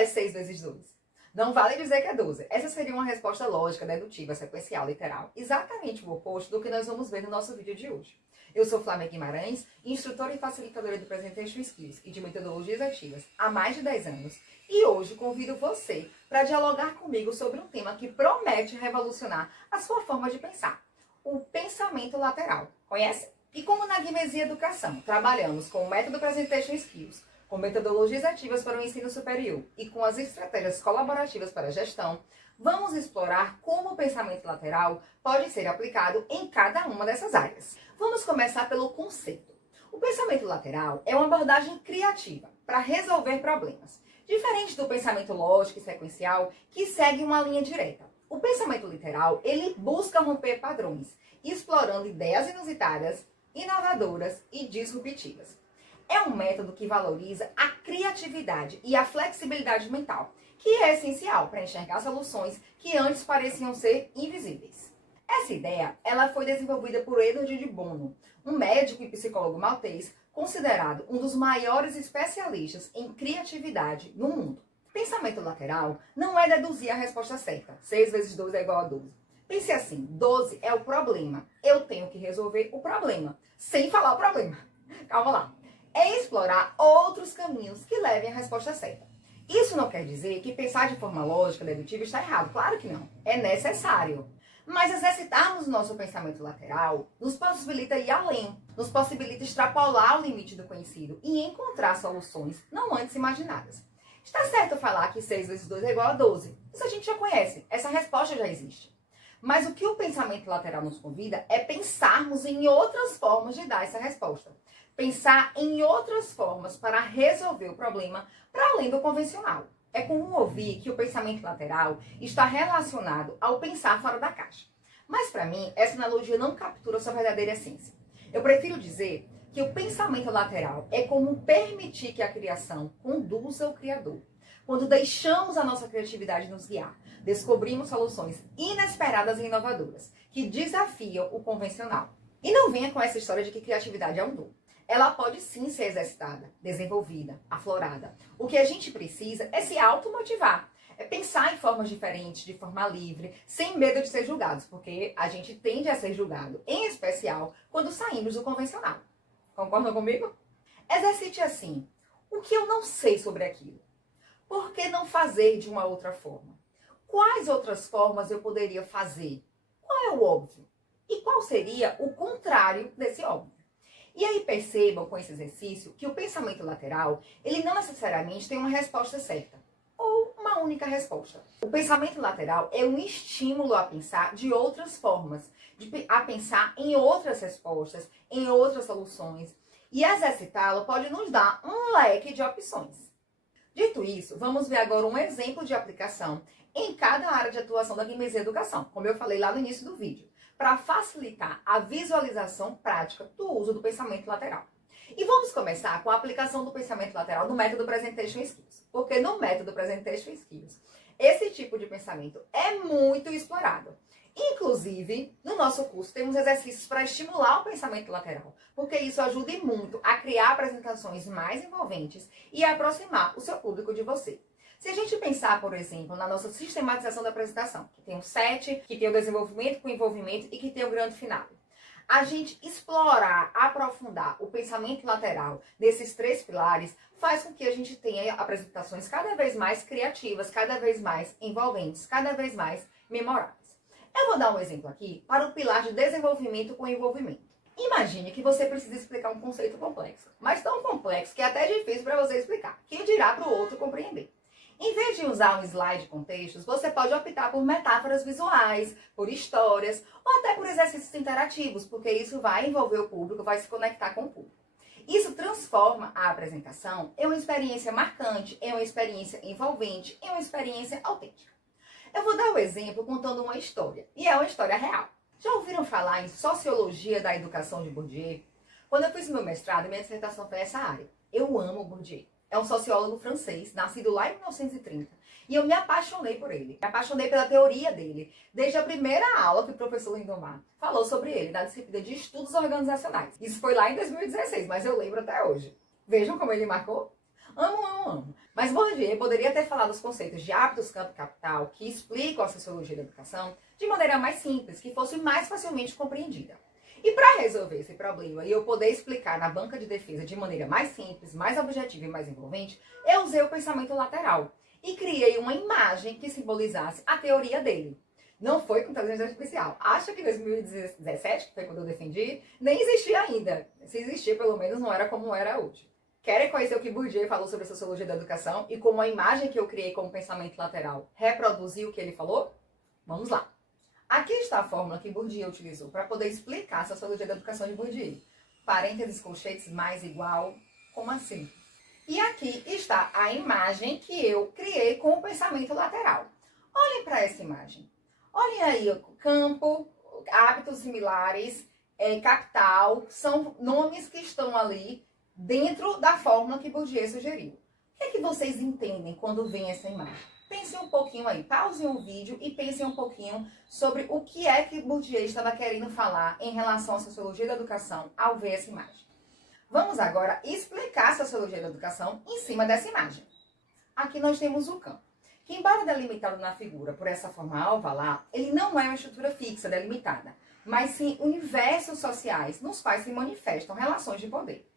é 6 vezes 2? Não vale dizer que é 12. Essa seria uma resposta lógica, dedutiva, sequencial, literal. Exatamente o oposto do que nós vamos ver no nosso vídeo de hoje. Eu sou Flávia Guimarães, instrutora e facilitadora do Presentation Skills e de metodologias ativas há mais de 10 anos. E hoje convido você para dialogar comigo sobre um tema que promete revolucionar a sua forma de pensar. O pensamento lateral. Conhece? E como na Guimesia Educação trabalhamos com o método Presentation Skills, com metodologias ativas para o ensino superior e com as estratégias colaborativas para a gestão, vamos explorar como o pensamento lateral pode ser aplicado em cada uma dessas áreas. Vamos começar pelo conceito. O pensamento lateral é uma abordagem criativa para resolver problemas, diferente do pensamento lógico e sequencial, que segue uma linha direta. O pensamento literal, ele busca romper padrões, explorando ideias inusitadas, inovadoras e disruptivas. É um método que valoriza a criatividade e a flexibilidade mental, que é essencial para enxergar soluções que antes pareciam ser invisíveis. Essa ideia ela foi desenvolvida por Edward de Bono, um médico e psicólogo maltês considerado um dos maiores especialistas em criatividade no mundo. Pensamento lateral não é deduzir a resposta certa. 6 vezes 2 é igual a 12. Pense assim, 12 é o problema. Eu tenho que resolver o problema, sem falar o problema. Calma lá. É explorar outros caminhos que levem à resposta certa. Isso não quer dizer que pensar de forma lógica, dedutiva, está errado. Claro que não. É necessário. Mas exercitarmos o nosso pensamento lateral nos possibilita ir além, nos possibilita extrapolar o limite do conhecido e encontrar soluções não antes imaginadas. Está certo falar que 6 vezes 2 é igual a 12. Isso a gente já conhece. Essa resposta já existe. Mas o que o pensamento lateral nos convida é pensarmos em outras formas de dar essa resposta. Pensar em outras formas para resolver o problema para além do convencional. É comum ouvir que o pensamento lateral está relacionado ao pensar fora da caixa. Mas para mim, essa analogia não captura sua verdadeira essência. Eu prefiro dizer que o pensamento lateral é como permitir que a criação conduza o criador. Quando deixamos a nossa criatividade nos guiar, descobrimos soluções inesperadas e inovadoras, que desafiam o convencional. E não venha com essa história de que criatividade é um dom. Ela pode sim ser exercitada, desenvolvida, aflorada. O que a gente precisa é se automotivar. É pensar em formas diferentes, de forma livre, sem medo de ser julgados, porque a gente tende a ser julgado, em especial quando saímos do convencional. Concordam comigo? Exercite assim. O que eu não sei sobre aquilo? Por que não fazer de uma outra forma? Quais outras formas eu poderia fazer? Qual é o óbvio? E qual seria o contrário desse óbvio? E aí percebam com esse exercício que o pensamento lateral, ele não necessariamente tem uma resposta certa, ou uma única resposta. O pensamento lateral é um estímulo a pensar de outras formas, a pensar em outras respostas, em outras soluções, e exercitá-lo pode nos dar um leque de opções. Dito isso, vamos ver agora um exemplo de aplicação em cada área de atuação da Guimesia Educação, como eu falei lá no início do vídeo, para facilitar a visualização prática do uso do pensamento lateral. E vamos começar com a aplicação do pensamento lateral no método Presentation Skills, porque no método Presentation Skills, esse tipo de pensamento é muito explorado. Inclusive, no nosso curso temos exercícios para estimular o pensamento lateral, porque isso ajuda muito a criar apresentações mais envolventes e a aproximar o seu público de você. Se a gente pensar, por exemplo, na nossa sistematização da apresentação, que tem o set, que tem o desenvolvimento com envolvimento e que tem o grande final. A gente explorar, aprofundar o pensamento lateral desses 3 pilares faz com que a gente tenha apresentações cada vez mais criativas, cada vez mais envolventes, cada vez mais memoráveis. Eu vou dar um exemplo aqui para o pilar de desenvolvimento com envolvimento. Imagine que você precisa explicar um conceito complexo, mas tão complexo que é até difícil para você explicar. Quem dirá para o outro compreender? Em vez de usar um slide com textos, você pode optar por metáforas visuais, por histórias ou até por exercícios interativos, porque isso vai envolver o público, vai se conectar com o público. Isso transforma a apresentação em uma experiência marcante, em uma experiência envolvente, em uma experiência autêntica. Eu vou dar o exemplo contando uma história, e é uma história real. Já ouviram falar em Sociologia da Educação de Bourdieu? Quando eu fiz meu mestrado, minha dissertação foi essa área. Eu amo Bourdieu. É um sociólogo francês, nascido lá em 1930. E eu me apaixonei por ele. Me apaixonei pela teoria dele. Desde a primeira aula que o professor Lindomar falou sobre ele, da disciplina de estudos organizacionais. Isso foi lá em 2016, mas eu lembro até hoje. Vejam como ele marcou. Amo, amo, amo. Mas Bourdieu poderia ter falado os conceitos de hábitos campo capital, que explicam a sociologia da educação, de maneira mais simples, que fosse mais facilmente compreendida. E para resolver esse problema e eu poder explicar na banca de defesa de maneira mais simples, mais objetiva e mais envolvente, eu usei o pensamento lateral e criei uma imagem que simbolizasse a teoria dele. Não foi com inteligência artificial. Acho que em 2017, que foi quando eu defendi, nem existia ainda. Se existia, pelo menos não era como era hoje. Querem conhecer o que Bourdieu falou sobre a sociologia da educação e como a imagem que eu criei como pensamento lateral reproduziu o que ele falou? Vamos lá. Aqui está a fórmula que Bourdieu utilizou para poder explicar a sociologia da educação de Bourdieu. Parênteses, colchetes, mais, igual, como assim? E aqui está a imagem que eu criei com o pensamento lateral. Olhem para essa imagem. Olhem aí, campo, hábitos similares, capital, são nomes que estão ali dentro da fórmula que Bourdieu sugeriu. O que é que vocês entendem quando veem essa imagem? Pensem um pouquinho aí, pausem o vídeo e pensem um pouquinho sobre o que é que Bourdieu estava querendo falar em relação à sociologia da educação ao ver essa imagem. Vamos agora explicar a sociologia da educação em cima dessa imagem. Aqui nós temos o campo, que embora delimitado na figura por essa forma alva, ele não é uma estrutura fixa, delimitada, mas sim universos sociais nos quais se manifestam relações de poder.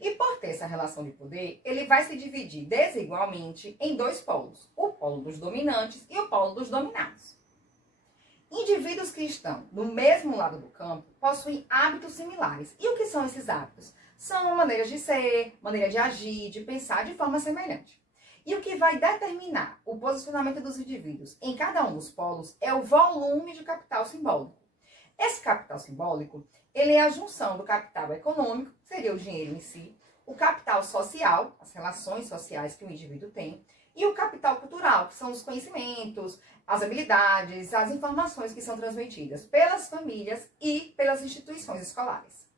E por ter essa relação de poder, ele vai se dividir desigualmente em dois polos, o polo dos dominantes e o polo dos dominados. Indivíduos que estão no mesmo lado do campo possuem hábitos similares. E o que são esses hábitos? São maneiras de ser, maneira de agir, de pensar de forma semelhante. E o que vai determinar o posicionamento dos indivíduos em cada um dos polos é o volume de capital simbólico. Esse capital simbólico, ele é a junção do capital econômico, que seria o dinheiro em si, o capital social, as relações sociais que o indivíduo tem, e o capital cultural, que são os conhecimentos, as habilidades, as informações que são transmitidas pelas famílias e pelas instituições escolares.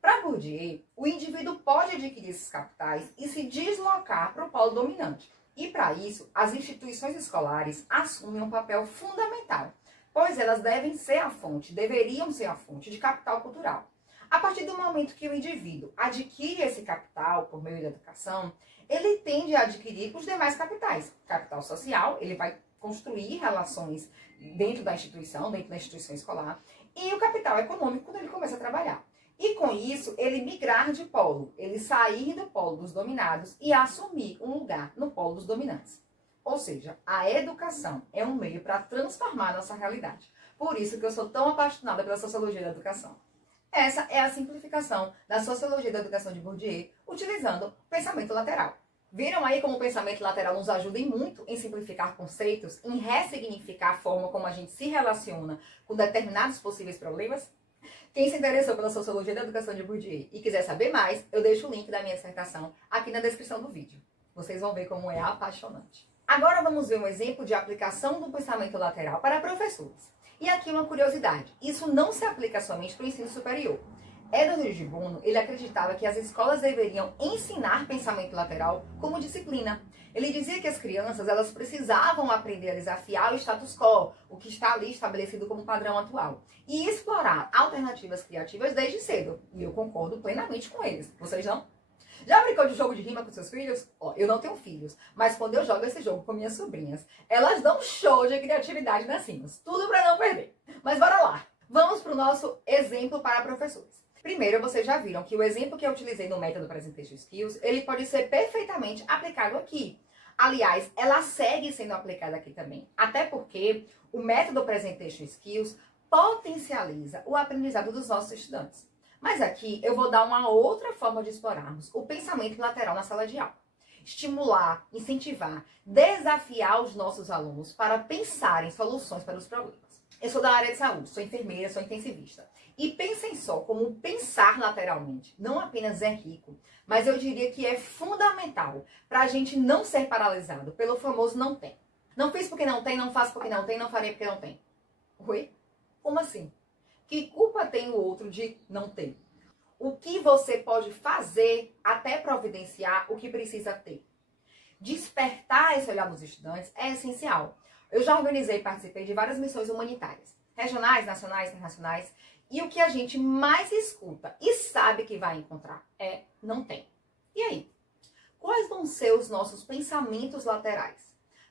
Para Bourdieu, o indivíduo pode adquirir esses capitais e se deslocar para o polo dominante. E para isso, as instituições escolares assumem um papel fundamental, pois elas deveriam ser a fonte de capital cultural. A partir do momento que o indivíduo adquire esse capital por meio da educação, ele tende a adquirir os demais capitais. Capital social, ele vai construir relações dentro da instituição escolar, e o capital econômico quando ele começa a trabalhar. E com isso, ele migrar de polo, ele sair do polo dos dominados e assumir um lugar no polo dos dominantes. Ou seja, a educação é um meio para transformar a nossa realidade. Por isso que eu sou tão apaixonada pela sociologia da educação. Essa é a simplificação da sociologia da educação de Bourdieu, utilizando o pensamento lateral. Viram aí como o pensamento lateral nos ajuda muito em simplificar conceitos, em ressignificar a forma como a gente se relaciona com determinados possíveis problemas? Quem se interessou pela sociologia da educação de Bourdieu e quiser saber mais, eu deixo o link da minha dissertação aqui na descrição do vídeo. Vocês vão ver como é apaixonante. Agora vamos ver um exemplo de aplicação do pensamento lateral para professores. E aqui uma curiosidade, isso não se aplica somente para o ensino superior. Edward de Bono, ele acreditava que as escolas deveriam ensinar pensamento lateral como disciplina. Ele dizia que as crianças elas precisavam aprender a desafiar o status quo, o que está ali estabelecido como padrão atual, e explorar alternativas criativas desde cedo. E eu concordo plenamente com eles. Vocês não? Já brincou de jogo de rima com seus filhos? Ó, eu não tenho filhos, mas quando eu jogo esse jogo com minhas sobrinhas, elas dão um show de criatividade nas rimas. Tudo para não perder. Mas bora lá. Vamos para o nosso exemplo para professores. Primeiro, vocês já viram que o exemplo que eu utilizei no método Presentation Skills, ele pode ser perfeitamente aplicado aqui. Aliás, ela segue sendo aplicada aqui também. Até porque o método Presentation Skills potencializa o aprendizado dos nossos estudantes. Mas aqui eu vou dar uma outra forma de explorarmos o pensamento lateral na sala de aula. Estimular, incentivar, desafiar os nossos alunos para pensar em soluções para os problemas. Eu sou da área de saúde, sou enfermeira, sou intensivista. E pensem só como pensar lateralmente não apenas é rico, mas eu diria que é fundamental para a gente não ser paralisado pelo famoso não tem. Não fiz porque não tem, não faço porque não tem, não farei porque não tem. Oi? Como assim? Que culpa tem o outro de não ter? O que você pode fazer até providenciar o que precisa ter? Despertar esse olhar dos estudantes é essencial. Eu já organizei e participei de várias missões humanitárias, regionais, nacionais, internacionais, e o que a gente mais escuta e sabe que vai encontrar é não tem. E aí? quais vão ser os nossos pensamentos laterais?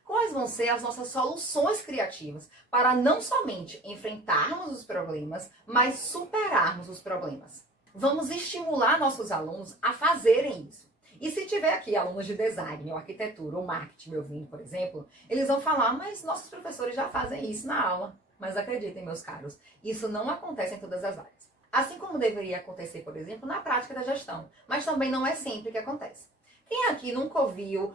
Quais vão ser as nossas soluções criativas para não somente enfrentarmos os problemas, mas superarmos os problemas? Vamos estimular nossos alunos a fazerem isso. E se tiver aqui alunos de design, ou arquitetura, ou marketing me ouvindo, por exemplo, eles vão falar, mas nossos professores já fazem isso na aula. Mas acreditem, meus caros, isso não acontece em todas as áreas. Assim como deveria acontecer, por exemplo, na prática da gestão. Mas também não é sempre que acontece. Quem aqui nunca ouviu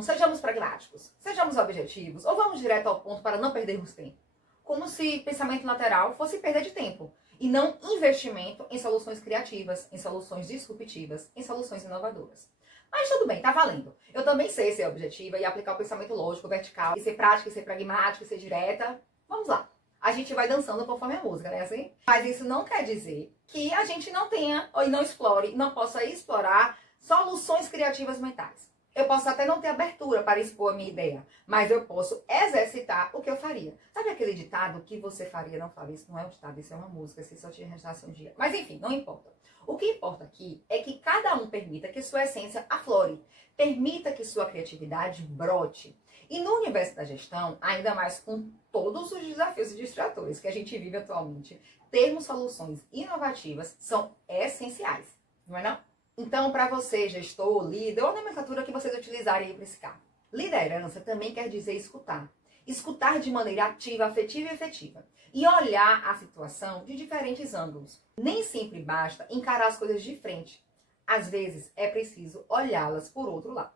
sejamos pragmáticos, sejamos objetivos, ou vamos direto ao ponto para não perdermos tempo? Como se pensamento lateral fosse perda de tempo, e não investimento em soluções criativas, em soluções disruptivas, em soluções inovadoras. Mas tudo bem, tá valendo. Eu também sei ser objetiva e aplicar o pensamento lógico, vertical, e ser prática, e ser pragmática, e ser direta. Vamos lá. A gente vai dançando conforme a música, né? Assim? Mas isso não quer dizer que a gente não tenha, ou não explore, não possa explorar soluções criativas mentais. Eu posso até não ter abertura para expor a minha ideia, mas eu posso exercitar o que eu faria. Sabe aquele ditado que você faria, não faria? Isso não é um ditado, isso é uma música, se só te restasse um dia. Mas enfim, não importa. O que importa aqui é que cada um permita que sua essência aflore, permita que sua criatividade brote. E no universo da gestão, ainda mais com todos os desafios e distratores que a gente vive atualmente, termos soluções inovativas são essenciais, não é não? Então, para você, gestor, líder, ou a nomenclatura que vocês utilizarem aí para esse cargo. Liderança também quer dizer escutar. Escutar de maneira ativa, afetiva e efetiva. E olhar a situação de diferentes ângulos. Nem sempre basta encarar as coisas de frente. Às vezes, é preciso olhá-las por outro lado.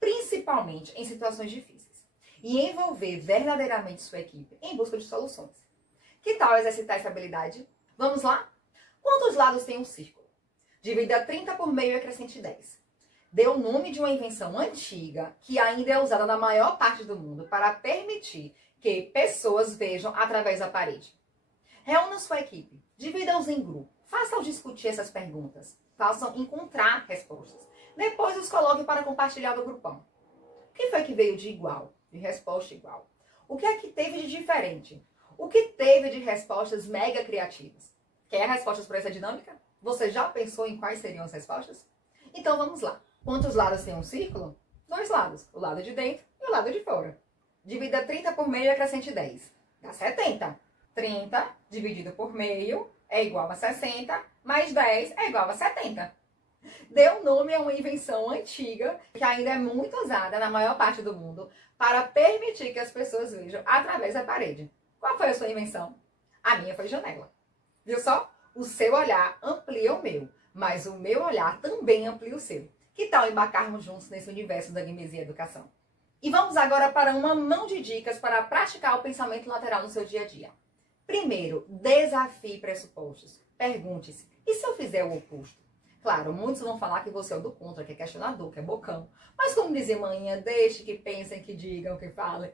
Principalmente em situações difíceis. E envolver verdadeiramente sua equipe em busca de soluções. Que tal exercitar essa habilidade? Vamos lá? Quantos lados tem um círculo? Divida 30 por meio e acrescente 10. Dê o nome de uma invenção antiga que ainda é usada na maior parte do mundo para permitir que pessoas vejam através da parede. Reúna sua equipe, divida-os em grupo, façam discutir essas perguntas, façam encontrar respostas. Depois os coloque para compartilhar no grupão. O que foi que veio de igual, de resposta igual? O que é que teve de diferente? O que teve de respostas mega criativas? Quer respostas para essa dinâmica? Você já pensou em quais seriam as respostas? Então vamos lá. Quantos lados tem um círculo? 2 lados, o lado de dentro e o lado de fora. Divida 30 por meio e acrescente 10. Dá 70. 30 dividido por meio é igual a 60, mais 10 é igual a 70. Deu nome a uma invenção antiga que ainda é muito usada na maior parte do mundo para permitir que as pessoas vejam através da parede. Qual foi a sua invenção? A minha foi janela. Viu só? O seu olhar amplia o meu, mas o meu olhar também amplia o seu. Que tal embarcarmos juntos nesse universo da Guimesia Educação? E vamos agora para uma mão de dicas para praticar o pensamento lateral no seu dia a dia. Primeiro, desafie pressupostos. Pergunte-se, e se eu fizer o oposto? Claro, muitos vão falar que você é o do contra, que é questionador, que é bocão. Mas como dizia manhã, deixe que pensem, que digam, que falem.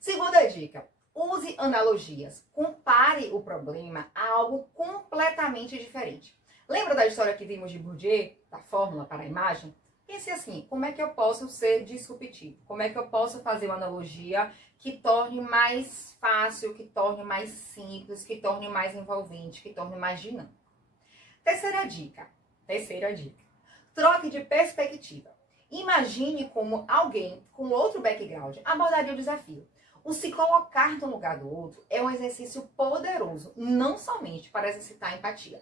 Segunda dica. Use analogias. Compare o problema a algo completamente diferente. Lembra da história que vimos de Bourdieu, da fórmula para a imagem? Pense assim, como é que eu posso ser disruptivo? Como é que eu posso fazer uma analogia que torne mais fácil, que torne mais simples, que torne mais envolvente, que torne mais dinâmico? Terceira dica. Troque de perspectiva. Imagine como alguém com outro background abordaria o desafio. O se colocar no lugar do outro é um exercício poderoso, não somente para exercitar a empatia.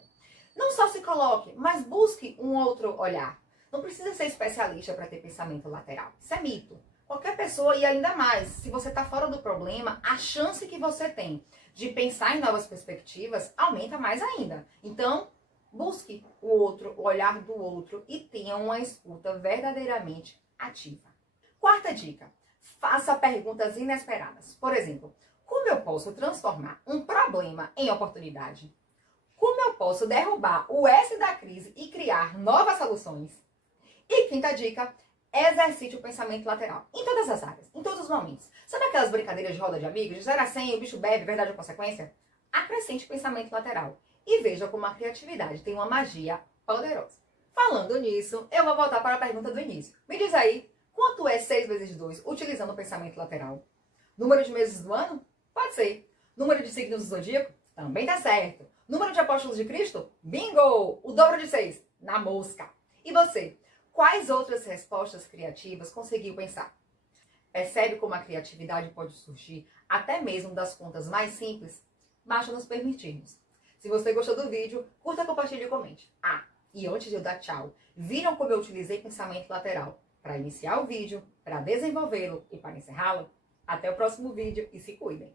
Não só se coloque, mas busque um outro olhar. Não precisa ser especialista para ter pensamento lateral. Isso é mito. Qualquer pessoa, e ainda mais, se você está fora do problema, a chance que você tem de pensar em novas perspectivas aumenta mais ainda. Então, busque o outro, o olhar do outro e tenha uma escuta verdadeiramente ativa. Quarta dica. Faça perguntas inesperadas. Por exemplo, como eu posso transformar um problema em oportunidade? Como eu posso derrubar o S da crise e criar novas soluções? E quinta dica, exercite o pensamento lateral. Em todas as áreas, em todos os momentos. Sabe aquelas brincadeiras de roda de amigos? De 0 a 100, o bicho bebe, verdade ou consequência? Acrescente pensamento lateral. E veja como a criatividade tem uma magia poderosa. Falando nisso, eu vou voltar para a pergunta do início. Me diz aí, quanto é 6 vezes 2 utilizando o pensamento lateral? Número de meses do ano? Pode ser. Número de signos do zodíaco? Também tá certo. Número de apóstolos de Cristo? Bingo! O dobro de 6, na mosca. E você? Quais outras respostas criativas conseguiu pensar? Percebe como a criatividade pode surgir até mesmo das contas mais simples? Basta nos permitirmos. Se você gostou do vídeo, curta, compartilhe e comente. E antes de eu dar tchau, viram como eu utilizei pensamento lateral para iniciar o vídeo, para desenvolvê-lo e para encerrá-lo? Até o próximo vídeo e se cuidem!